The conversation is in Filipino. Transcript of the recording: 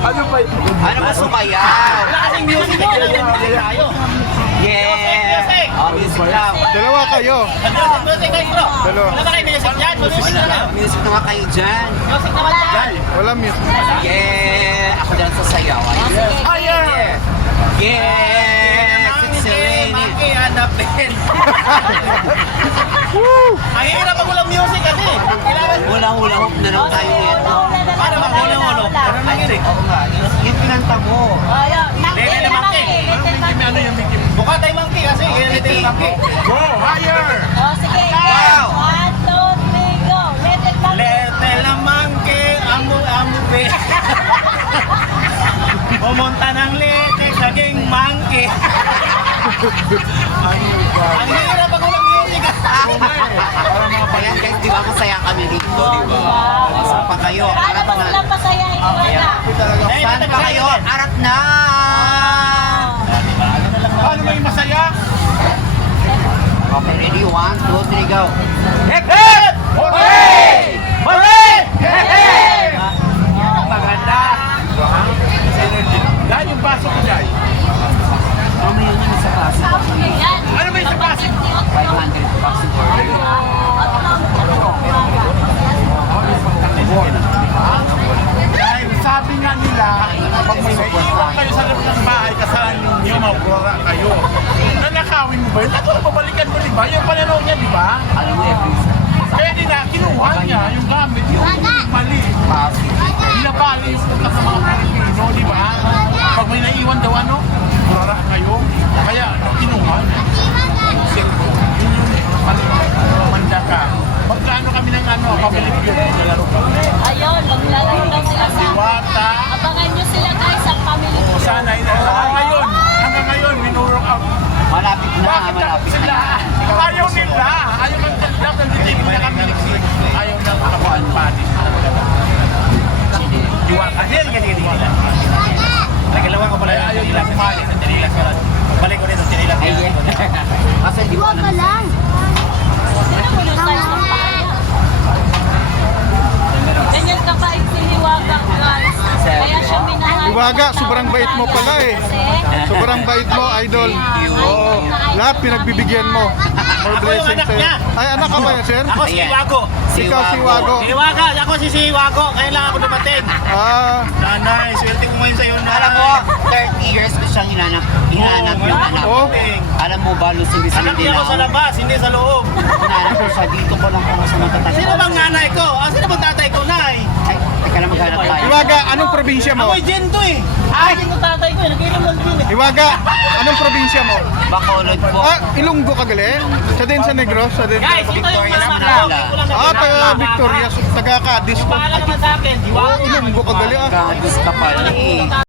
Ano ba ito? Ano ba sumayaw? Wala kasing music mo. Tayo. Yeah! Oh, music lang. Dalawa kayo. Music kayo bro. Dalawa. Wala ba kayo music dyan? Music Wala. na. Music na nga kayo dyan. Music naman dyan. Wala music. Yeah! Ako dyan sa sayaw. Fire! Yeah! Sitsilini. Monkey, hanapin. Ang hirap pag walang music kasi. Kailangan Hula-hula hoop na lang tayo nito. para mag-ulo-ulo. Ano lang yun eh? Oo nga. Yung pinanta mo. Lele na monkey. Ano yung monkey? Mukha tayo monkey kasi. Lele na monkey. Go! Higher! Wow! Lete na monkey. Amu-amu be. Pumunta ng lete. Saging monkey. Ang hirap pag walang music. Ayan guys, di ba masaya kami dito, di ba? Saan pa kayo? Arat na. Saan pa kayo? Arat na! Paano may masaya? Okay, ready? 1, 2, 3, go! Hep! Hep! Hooray! Hooray! Hep! Hep! Maganda. Dahil yung baso ko dyan. Ano yun yung sa klase? Ano ba yung sa plastic? 500 bucks in order. Dahil sabi nga nila, pag may naiiwan kayo sa loob ng bahay, kasalanan ninyo, mawala kayo. Nanakawin mo ba yun? Ako na babalikan mo, di ba? Yung pananaw niya, di ba? Alam mo, every Kaya nila, kinuha niya yung gamit, yung mali. Binabali yung punta sa mga Pilipino, di ba? Pag may naiwan daw ano, mawala kayo. Kaya, kinuha niya. Yun yun eh. Manda ka. Magkano kami ng ano, pabilit yun, nalaro kami. Ayun, maglalaro daw sila sa... Diwata. Abangan nyo sila guys sa family ko. Sana hanggang ngayon, minurok out. Malapit na, Bakit malapit sila? na. Ayaw nila. Ayaw ng tandang ng titigil na kami. Ayaw ng makabuhan pati. Diwata. Ganyan. Nagalawa ko pala. Ayaw nila kumali sa tinilas ka lang. Balik ko rin sa tinilas. Ay, yeah. Kasi di ba naman? Sino mo yung size ng paa? Ganyan kabait si Hiwaga guys. Kaya siya minahal. Hiwaga, sobrang bait mo pala eh. Sobrang bait mo, idol. Oo. Lahat pinagbibigyan mo. For Ako yung blessing anak sa'yo. niya. Ay, anak ka ba yan, sir? Ako si Hiwago. Ikaw si Wago. Hiwaga, ako si Hiwago. Kaya lang ako dumating. Ah, Nanay, swerte ko ngayon sa'yo na. Alam mo, 30 years ko siyang hinanap yung anak. oh. Alam mo ba, Lucy, Anak niya ako sa labas, hindi sa loob. hinanap ko siya dito ko lang kung sa matatag. Sino bang nanay ko? Sino bang tatay ko, nay? Ay, teka lang maghanap tayo. Hiwaga, anong probinsya mo? Ako'y Jen to eh. Ay, yung tatay ko eh. Nag-inom ng gin eh. Hiwaga, anong probinsya mo? Bacolod po. Ah, Ilonggo ka galing? Sa din sa Negros? Sa din Guys, ito yung Victoria mama naman ko. nila. Ah, taga Victoria, taga Cadiz po. Paalam naman sa akin. Oh, Ilonggo ka galing ah. Grabe ka pala eh.